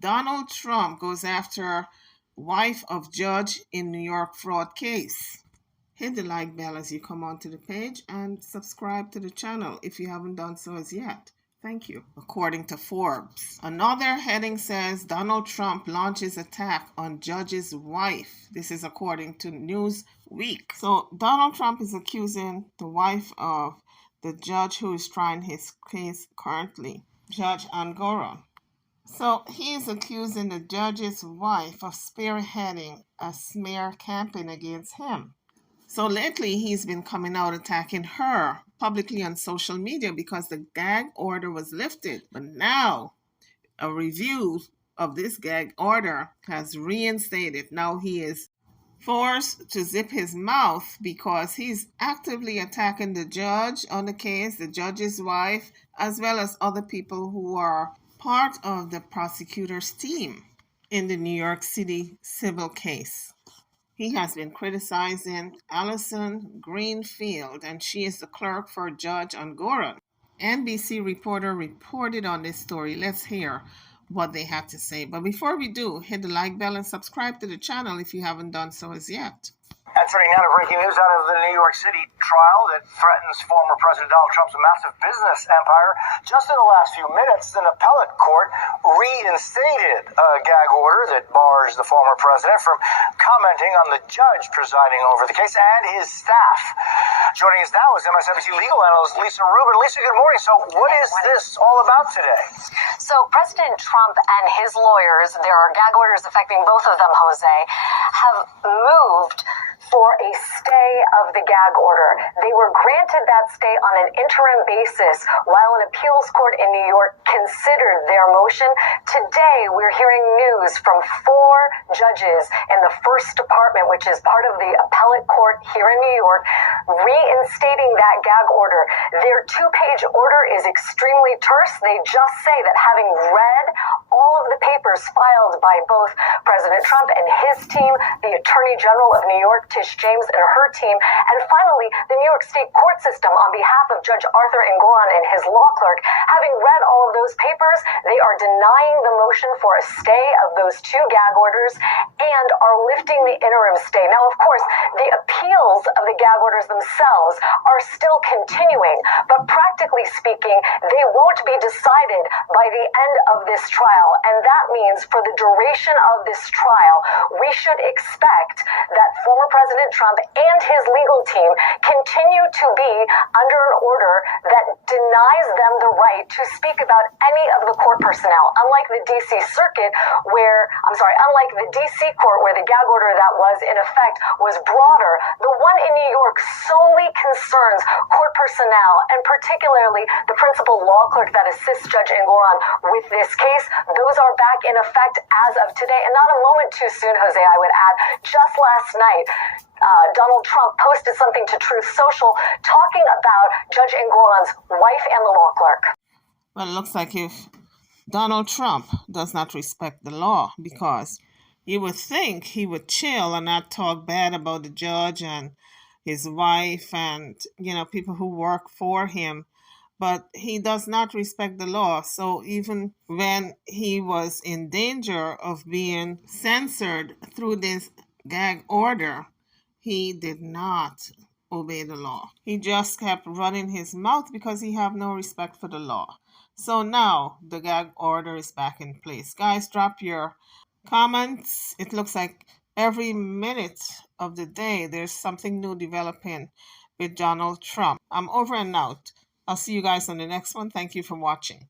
Donald Trump goes after wife of judge in New York fraud case. Hit the like bell as you come onto the page and subscribe to the channel if you haven't done so as yet. Thank you. According to Forbes. Another heading says Donald Trump launches attack on judge's wife. This is according to Newsweek. So Donald Trump is accusing the wife of the judge who is trying his case currently, Judge Angora. So he is accusing the judge's wife of spearheading a smear campaign against him. So lately, he's been coming out attacking her publicly on social media because the gag order was lifted. But now, a review of this gag order has reinstated. Now he is forced to zip his mouth because he's actively attacking the judge on the case, the judge's wife, as well as other people who are part of the prosecutor's team in the New York City civil case. He has been criticizing Allison Greenfield, and she is the clerk for Judge Angora. NBC reporter reported on this story. Let's hear what they had to say. But before we do, hit the like bell and subscribe to the channel if you haven't done so as yet. And turning now to breaking news out of the New York City trial that threatens former President Donald Trump's massive business empire. Just in the last few minutes, an appellate court reinstated a gag order that bars the former president from commenting on the judge presiding over the case and his staff. Joining us now is MSNBC legal analyst Lisa Rubin. Lisa, good morning. So what is this all about today? So President Trump and his lawyers, there are gag orders affecting both of them, Jose, have moved for a stay of the gag order. They were granted that stay on an interim basis while an appeals court in New York considered their motion. Today, we're hearing news from 4 judges in the First Department, which is part of the appellate court here in New York, reinstating that gag order. Their 2-page order is extremely terse. They just say that having read all of the papers filed by both President Trump and his team, the Attorney General of New York, Tish James, and her team, and finally, the New York State court system on behalf of Judge Arthur Engoron and his law clerk, having read all of those papers, they are denying the motion for a stay of those 2 gag orders and are lifting the interim stay. Now, of course, the appeals of the gag orders themselves are still continuing, but practically speaking, they won't be decided by the end of this trial. And that means for the duration of this trial, we should expect that former President Trump and his legal team continue to be under an order that denies them the right to speak about any of the court personnel. Unlike the D.C. Circuit, unlike the D.C. court where the gag order that was in effect was broader, the one in New York solely concerns court personnel, and particularly the principal law clerk that assists Judge Engoron with this case. Those are back in effect as of today, and not a moment too soon, Jose, I would add. Just last night, Donald Trump posted something to Truth Social talking about Judge Engoron's wife and the law clerk. Well, it looks like if Donald Trump does not respect the law, because you would think he would chill and not talk bad about the judge and his wife and, people who work for him. But he does not respect the law. So even when he was in danger of being censored through this gag order, he did not obey the law. He just kept running his mouth because he have no respect for the law. So now the gag order is back in place. Guys, drop your comments. It looks like every minute of the day there's something new developing with Donald Trump. I'm over and out. I'll see you guys on the next one. Thank you for watching.